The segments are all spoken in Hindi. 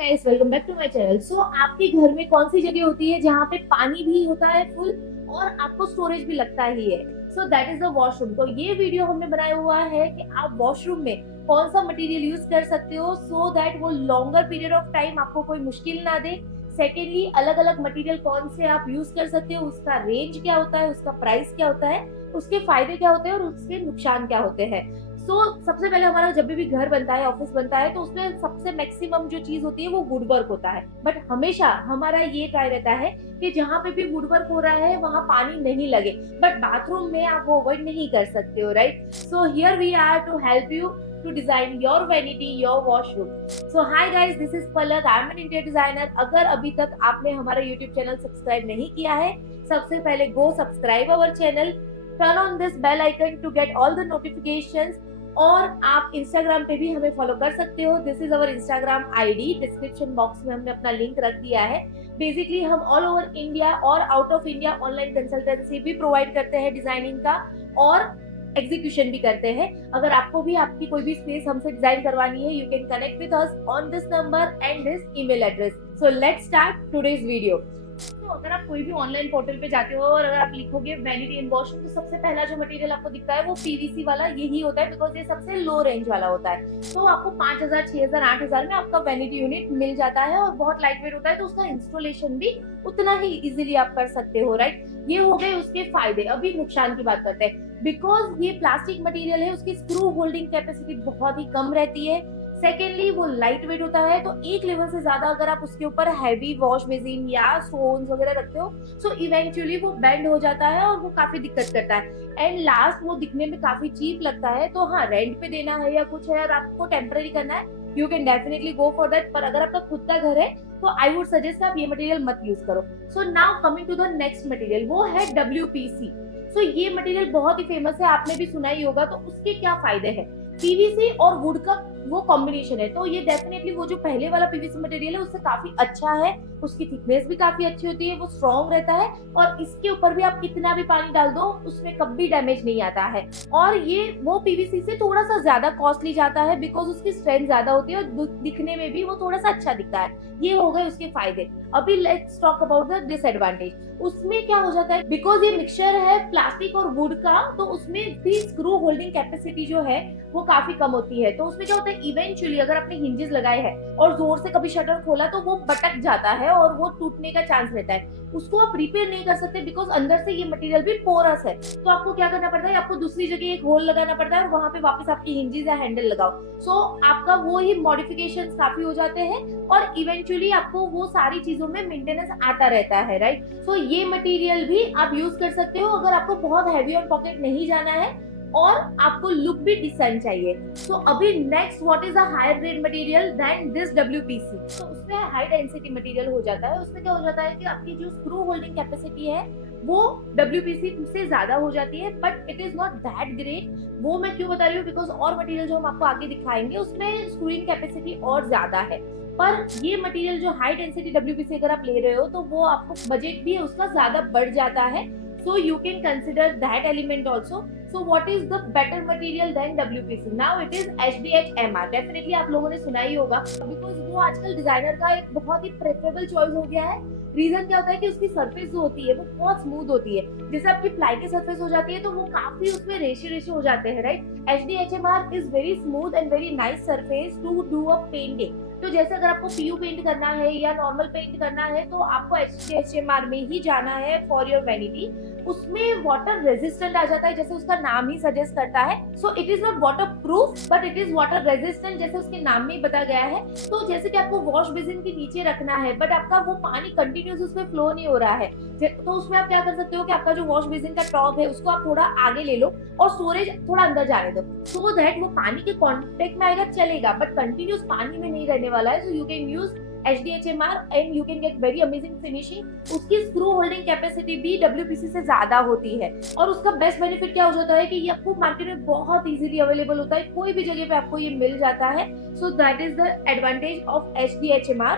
Guys, welcome back to my channel. So आपके घर में कौन सी जगह होती है जहाँ पे पानी भी होता है फुल और आपको स्टोरेज भी लगता ही है? So that is the washroom. तो ये वीडियो हमने बनाया हुआ है कि आप वॉशरूम में कौन सा मटेरियल यूज कर सकते हो सो दैट वो लॉन्गर पीरियड ऑफ टाइम आपको कोई मुश्किल ना दे। सेकेंडली, अलग अलग मटेरियल कौन से आप यूज कर सकते हो, उसका रेंज क्या होता है, उसका प्राइस क्या होता है, उसके फायदे क्या होते हैं और उसके नुकसान क्या होते हैं। सबसे पहले हमारा जब भी घर बनता है, ऑफिस बनता है, तो उसमें सबसे मैक्सिमम जो चीज होती है वो वुड वर्क होता है। बट हमेशा हमारा ये ट्राई रहता है कि जहाँ पे भी वुड वर्क हो रहा है वहाँ पानी नहीं लगे। बट बाथरूम में आप वो अवॉइड नहीं कर सकते हो, right? So here we are to help you to design your vanity, your washroom. So hi guys, this is Palak, I am an interior designer. अगर अभी तक आपने हमारा यूट्यूब चैनल सब्सक्राइब नहीं किया है, सबसे पहले go subscribe our channel, turn on this bell icon to get all the notifications. और आप इंस्टाग्राम पे भी हमें फॉलो कर सकते हो। This is our Instagram ID, description box में हमने अपना लिंक रख दिया है। बेसिकली हम ऑल ओवर इंडिया और out of India online consultancy भी प्रोवाइड करते हैं डिजाइनिंग का, और एग्जीक्यूशन भी करते हैं। अगर आपको भी आपकी कोई भी स्पेस हमसे डिजाइन करवानी है, you can connect with us on this number and this email address. So let's start today's video. तो अगर आप कोई भी ऑनलाइन पोर्टल पे जाते हो और अगर आप लिखोगे वैनिटी एंड वॉशरूम, तो सबसे पहला जो मटेरियल आपको दिखता है वो पीवीसी वाला यही होता है, बिकॉज ये सबसे लो रेंज वाला होता है। तो आपको 5,000, 6,000, 8,000 में आपका वैनिटी यूनिट मिल जाता है और बहुत लाइट वेट होता है, तो उसका इंस्टॉलेशन भी उतना ही इजीली आप कर सकते हो, राइट? ये हो गए उसके फायदे। अभी नुकसान की बात करते हैं। बिकॉज ये प्लास्टिक मटेरियल है, उसकी स्क्रू होल्डिंग कैपेसिटी बहुत ही कम रहती है। सेकेंडली, वो लाइट वेट होता है, तो एक लेवल से ज्यादा अगर आप उसके ऊपर हैवी वॉश बेसिन या स्टोन्स वगैरह रखते हो, सो इवेंचुअली वो बेंड हो जाता है और वो काफी दिक्कत करता है। एंड लास्ट, वो दिखने में काफी चीप लगता है। तो हाँ, रेंट पे देना है या कुछ है और आपको टेम्पररी करना है, you can definitely go for that. पर अगर आपका खुद का घर है तो आई वुड सजेस्ट आप ये मटेरियल मत यूज करो। So now coming to the next material, वो है WPC। सो ये मटेरियल बहुत ही फेमस है, आपने भी सुना ही होगा। तो उसके क्या फायदे हैं? पीवीसी और वुड का वो कॉम्बिनेशन है, तो ये डेफिनेटली वो जो पहले वाला पीवीसी मटेरियल है उससे काफी अच्छा है। उसकी थिकनेस भी काफी अच्छी होती है, वो स्ट्रॉन्ग रहता है, और इसके ऊपर भी आप कितना भी पानी डाल दो उसमें कभी डैमेज नहीं आता है। और ये वो पीवीसी से थोड़ा सा ज्यादा कॉस्टली जाता है, बिकॉज उसकी स्ट्रेंथ ज्यादा होती है और दिखने में भी वो थोड़ा सा अच्छा दिखता है। ये हो गए उसके फायदे। अभी let's talk about the disadvantage. उसमें क्या हो जाता है, बिकॉज ये मिक्सचर है प्लास्टिक और वुड का, तो उसमें भी स्क्रू होल्डिंग कैपेसिटी जो है वो काफी कम होती है। तो उसमें क्या होता है, इवेंचुअली अगर आपने हिंजेस लगाए हैं और जोर से कभी शटर खोला तो वो बटक जाता है और वो टूटने का चांस रहता है। उसको आप रिपेयर नहीं कर सकते, बिकॉज अंदर से ये मटेरियल भी पोरस है। तो आपको क्या करना पड़ता है, आपको दूसरी जगह एक होल लगाना पड़ता है और वहां पे वापस आपकी हिंजेस या हैंडल लगाओ। आपका वो ही मॉडिफिकेशन काफी हो जाते हैं और इवेंचुअली आपको वो सारी चीजों में मेंटेनेंस आता रहता है, राइट? ये मटेरियल भी आप यूज कर सकते हो अगर आपको बहुत हैवी ऑन पॉकेट नहीं जाना है और आपको लुक भी डिसेंट चाहिए। अभी next, what is a higher grade material than this WPC? तो उसमें हाई डेंसिटी मटेरियल हो जाता है। उसमें क्या हो जाता है कि आपकी जो स्क्रू होल्डिंग कैपेसिटी है वो WPC से ज्यादा हो जाती है, but it is not that great. वो मैं क्यों बता रही हूँ, बिकॉज और मटेरियल जो हम आपको आगे दिखाएंगे उसमें स्क्रूइंग कैपेसिटी और ज्यादा है। पर ये मटेरियल जो हाई डेंसिटी WPC अगर आप ले रहे हो तो वो आपको बजट भी उसका ज्यादा बढ़ जाता है। So you can consider that element also. So what is the better material than WPC? Now it is HDHMR. Definitely आप लोगों ने सुना ही होगा, because वो आजकल डिजाइनर का एक बहुत ही प्रेफरेबल चॉइस हो गया है। रीजन क्या होता है कि उसकी सरफेस जो होती है वो बहुत स्मूथ होती है। जैसे आपकी प्लाई की सरफेस हो जाती है तो वो काफी उसमें रेशे रेशे हो जाते हैं, right? HDHMR is very smooth and very nice surface to do a painting. तो जैसे अगर आपको PU पेंट करना है या नॉर्मल पेंट करना है तो आपको HDHMR में ही जाना है फॉर योर वैनिटी। उसमें वाटर रेजिस्टेंट आ जाता है, जैसे उसका नाम ही सजेस्ट करता है। It is not water proof but it is water resistant, जैसे उसके नाम में ही बताया गया है। तो जैसे कि आपको वॉश बेसिन के नीचे रखना है बट आपका वो पानी कंटिन्यूस उसमें फ्लो नहीं हो रहा है, तो उसमें आप क्या कर सकते हो कि आपका जो वॉश बेसिन का टॉप है उसको आप थोड़ा आगे ले लो और स्टोरेज थोड़ा अंदर जाने दो, सो दैट वो पानी के कांटेक्ट में आएगा, चलेगा, बट कंटिन्यूस पानी में नहीं रहने वाला है। So you can use HDHMR and you can get very amazing finishing। उसकी स्क्रू होल्डिंग कैपेसिटी भी WPC से ज्यादा होती है और उसका बेस्ट बेनिफिट क्या हो जाता है कि ये आपको मार्केट में बहुत इजीली अवेलेबल होता है, कोई भी जगह पे आपको ये मिल जाता है। So that is the advantage of HDHMR।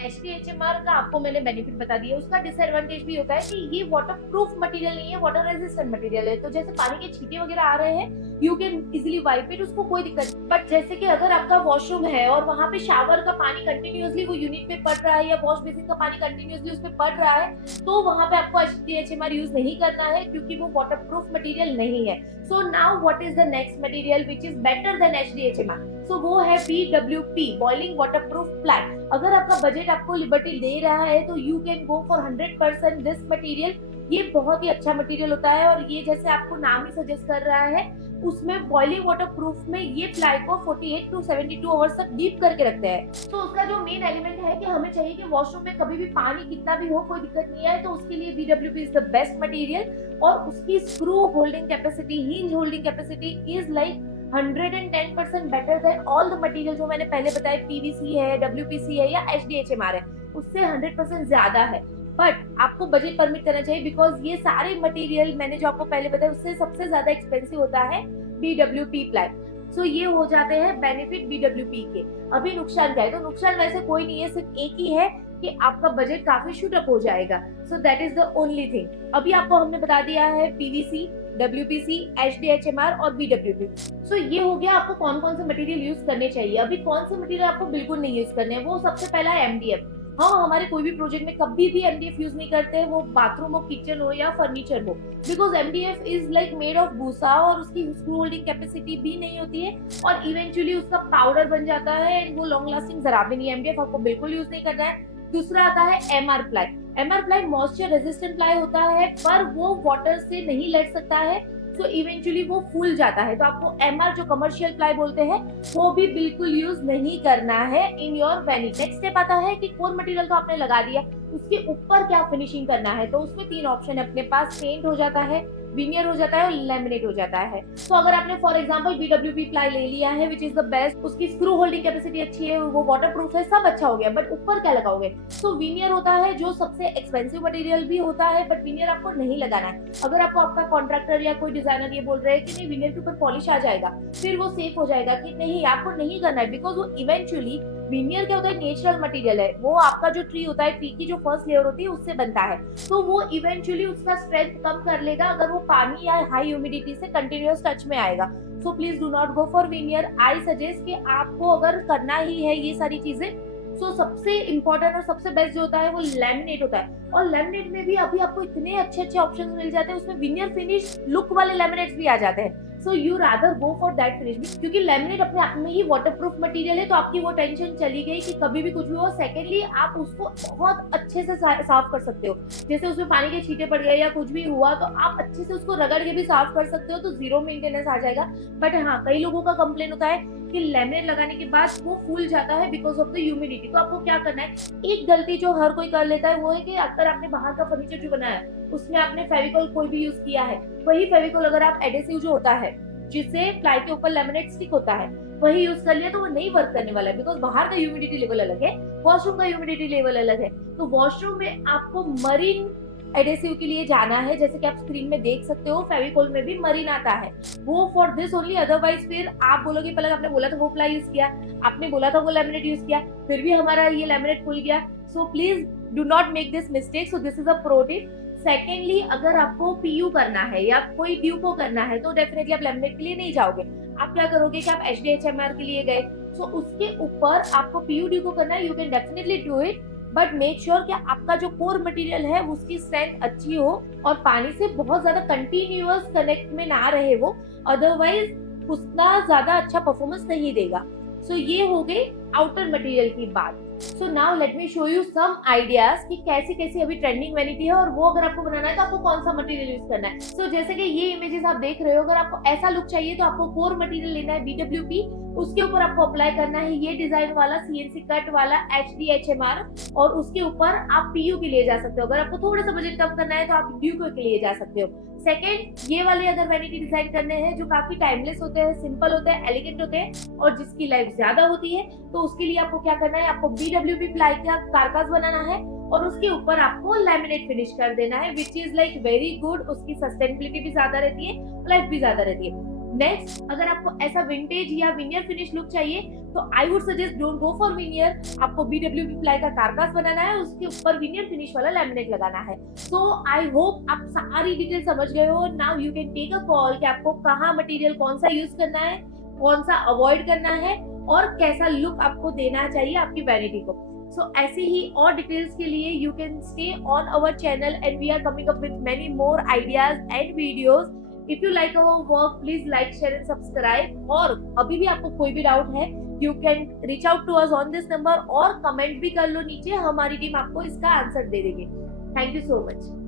HDHMR का आपको मैंने बेनिफिट बता दिया, उसका डिसएडवांटेज भी होता है कि ये वाटर प्रूफ मटेरियल नहीं है, वाटर रेजिस्टेंट मटेरियल है। तो जैसे पानी के छींटे वगैरह आ रहे हैं, you can easily wipe it, उसको कोई दिक्कत नहीं। बट जैसे कि अगर आपका वॉशरूम है और वहां पे शावर का पानी कंटिन्यूअसली वो यूनिट पे पड़ रहा है, या वॉश बेसिन का पानी कंटिन्यूअसली उस पे पड़ रहा है, तो वहां पे आपको HDHMR यूज नहीं करना है, क्योंकि वो वाटर प्रूफ मटेरियल नहीं है। So now what is the next material which is better than HDHMR? सो वो है BWP, boiling water proof ply. अगर आपका बजट आपको लिबर्टी दे रहा है तो you can go for 100% this material. ये बहुत ही अच्छा मटेरियल होता है, और ये जैसे आपको नाम ही सजेस्ट कर रहा है, उसमें बॉइलिंग वाटर प्रूफ में ये प्लाई को 48 टू 72 आवर्स तक डीप करके रखते हैं। तो उसका जो मेन एलिमेंट है कि हमें चाहिए कि वॉशरूम में कभी भी पानी कितना भी हो कोई दिक्कत नहीं है, तो उसके लिए BWP is the best material. और उसकी screw holding capacity, hinge holding capacity is like 110% better than all the material जो मैंने पहले बताया, PVC है, WPC है या HDHMR है, उससे 100% ज्यादा है। बट आपको बजट परमिट करना चाहिए, बिकॉज ये सारे मटेरियल मैंने जो आपको पहले बताया उससे सबसे ज्यादा एक्सपेंसिव होता है BWP प्लाई। सो ये हो जाते हैं बेनिफिट BWP के। अभी नुकसान क्या है? तो नुकसान वैसे कोई नहीं है, सिर्फ एक ही है कि आपका बजट काफी शूट अप हो जाएगा। So that is the only thing. अभी आपको हमने बता दिया है PVC, WPC, HDHMR और BWP। सो ये हो गया आपको कौन कौन से मटेरियल यूज करने चाहिए। अभी कौन से मटेरियल आपको बिल्कुल नहीं यूज करने हैं, वो सबसे पहला है MDF। हाँ, हमारे कोई भी प्रोजेक्ट में कभी भी MDF यूज नहीं करते, वो बाथरूम हो, किचन हो या फर्नीचर हो, because MDF is like made of भूसा और उसकी स्क्रू होल्डिंग कैपेसिटी भी नहीं होती है, और इवेंचुअली उसका पाउडर बन जाता है एंड वो लॉन्ग लास्टिंग जरा भी नहीं है। MDF आपको बिल्कुल यूज नहीं करना है। दूसरा आता है MR ply. MR ply moisture resistant ply होता है, पर वो वाटर से नहीं लड़ सकता है, तो इवेंचुअली वो फूल जाता है। तो आपको MR जो कमर्शियल प्लाई बोलते हैं वो भी बिल्कुल यूज नहीं करना है in your venue. Next step आता है कि कोर मटेरियल तो आपने लगा दिया, उसके ऊपर क्या फिनिशिंग करना है। तो उसमें 3 ऑप्शन है अपने पास, पेंट हो जाता है, विनियर हो जाता है और लेमिनेट हो जाता है। तो अगर आपने फॉर एग्जांपल BWP प्लाई ले लिया है विच इज द बेस्ट, उसकी स्क्रू होल्डिंग कैपेसिटी अच्छी है, वो वाटर प्रूफ है, सब अच्छा हो गया, बट ऊपर क्या लगाओगे? तो विनियर होता है जो सबसे एक्सपेंसिव मटेरियल भी होता है, बट विनियर आपको नहीं लगाना है। अगर आपको आपका कॉन्ट्रैक्टर या कोई डिजाइनर ये बोल रहे हैं कि नहीं विनियर के ऊपर पॉलिश आ जाएगा, फिर वो सेफ हो जाएगा कि नहीं, आपको नहीं करना है, बिकॉज वो इवेंचुअली विनियर क्या होता है, नेचुरल मटेरियल है, वो आपका जो ट्री होता है, ट्री की जो फर्स्ट लेयर होती है उससे बनता है, तो वो इवेंचुअली उसका स्ट्रेंथ कम कर लेगा अगर वो पानी या हाई ह्यूमिडिटी से कंटिन्यूअस टच में आएगा। So please do not go for veneer. I suggest कि आपको अगर करना ही है ये सारी चीजें, सो सबसे इंपॉर्टेंट और सबसे बेस्ट जो होता है वो लैमिनेट होता है। और लैमिनेट में भी अभी आपको इतने अच्छे अच्छे ऑप्शन मिल जाते हैं, उसमें विनियर फिनिश लुक वाले लैमिनेट्स भी आ जाते हैं। So you rather go for that finish, क्योंकि लैमिनेट अपने आप में ही वाटरप्रूफ मटेरियल है, तो आपकी वो टेंशन चली गई कि कभी भी कुछ भी हो। सेकेंडली आप उसको बहुत अच्छे से साफ कर सकते हो, जैसे उसमें पानी के छींटे पड़ गए या कुछ भी हुआ तो आप अच्छे से उसको रगड़ के भी साफ कर सकते हो, तो जीरो मेंटेनेंस आ जाएगा। बट हाँ, कई लोगों का कंप्लेन होता है कि लैमिनेट लगाने के बाद वो फूल जाता है बिकॉज ऑफ द ह्यूमिडिटी। तो आपको क्या करना है, एक गलती जो हर कोई कर लेता है वो है कि अगर आपने बाहर का फर्नीचर जो बनाया है उसमें आपने फेविकॉल कोई भी यूज किया है, वही फेविकॉल अगर आप एडेसिव जो होता है जिससे प्लाई के ऊपर लेमिनेट स्टिक होता है वही यूज कर लिया, तो वो नहीं वर्क करने वाला है, बिकॉज बाहर का ह्यूमिडिटी लेवल अलग है, वॉशरूम का ह्यूमिडिटी लेवल अलग है। तो वॉशरूम में आपको मरीन एडेसिव के लिए जाना है, जैसे कि आप स्क्रीन में देख सकते हो, फेविकोल में भी मरीन आता है, वो फॉर दिस ओनली। अदरवाइज फिर आप बोलोगे पहले आपने बोला था वो प्लाई यूज किया, आपने बोला था वो लेमिनेट यूज किया, फिर भी हमारा ये लेमिनेट खुल गया। So please do not make this mistake. So this is a pro tip. Secondly, अगर आपको PU करना है या कोई ड्यूको करना है तो डेफिनेटली आप लेमिनेट के लिए नहीं जाओगे। आप क्या करोगे कि आप HDHMR के लिए गए, सो उसके ऊपर आपको PU ड्यूको करना है, you can definitely do it, but make sure कि आपका जो कोर मटेरियल है उसकी स्ट्रेंथ अच्छी हो और पानी से बहुत ज्यादा कंटिन्यूअस कनेक्ट में ना रहे वो, अदरवाइज उतना ज्यादा अच्छा परफॉर्मेंस नहीं देगा। सो ये हो गई आउटर मटेरियल की बात। So now let me show you some ideas कि कैसी कैसी अभी ट्रेंडिंग वैनिटी है और वो अगर आपको बनाना है तो आपको कौन सा मटेरियल यूज करना है। सो जैसे कि ये इमेजेस आप देख रहे हो, अगर आपको ऐसा लुक चाहिए तो आपको कोर मटेरियल लेना है BWP, उसके ऊपर आपको अप्लाई करना है ये डिजाइन वाला CNC कट वाला HDHMR, और उसके ऊपर आप PU के लिए जा सकते हो। अगर आपको थोड़ा सा बजट कम करना है तो आप ड्यूको के लिए जा सकते हो। सेकेंड, ये वाले अगर वैनिटी डिजाइन करने हैं जो काफी टाइमलेस होते हैं, सिंपल होते हैं, एलिगेंट होते हैं और जिसकी लाइफ ज्यादा होती है, तो उसके लिए आपको क्या करना है, आपको BWP प्लाई का कारकास बनाना है और उसके ऊपर आपको लैमिनेट फिनिश कर देना है, which is like very good. उसकी सस्टेनेबिलिटी भी ज्यादा रहती है, लाइफ भी ज्यादा रहती है। नेक्स्ट, अगर आपको ऐसा विंटेज या विनियर फिनिश लुक चाहिए तो I would suggest don't go for veneer. आपको BWP प्लाई का कारकास बनाना है, उसके ऊपर विनियर फिनिश वाला लैमिनेट लगाना है। सो आई होप आप सारी डिटेल समझ गए हो। Now you can take a call कि आपको कहाँ मटेरियल कौन सा यूज करना है, कौन सा अवॉइड करना है और कैसा लुक आपको देना चाहिए आपकी वैनिटी को। सो ऐसे ही और डिटेल्स के लिए you can stay on our channel and we are coming up with many more ideas and videos. If you like our work please like share and subscribe. और अभी भी आपको कोई भी डाउट है you can reach out to us on this number और कमेंट भी कर लो नीचे, हमारी टीम आपको इसका आंसर दे देगी। Thank you so much.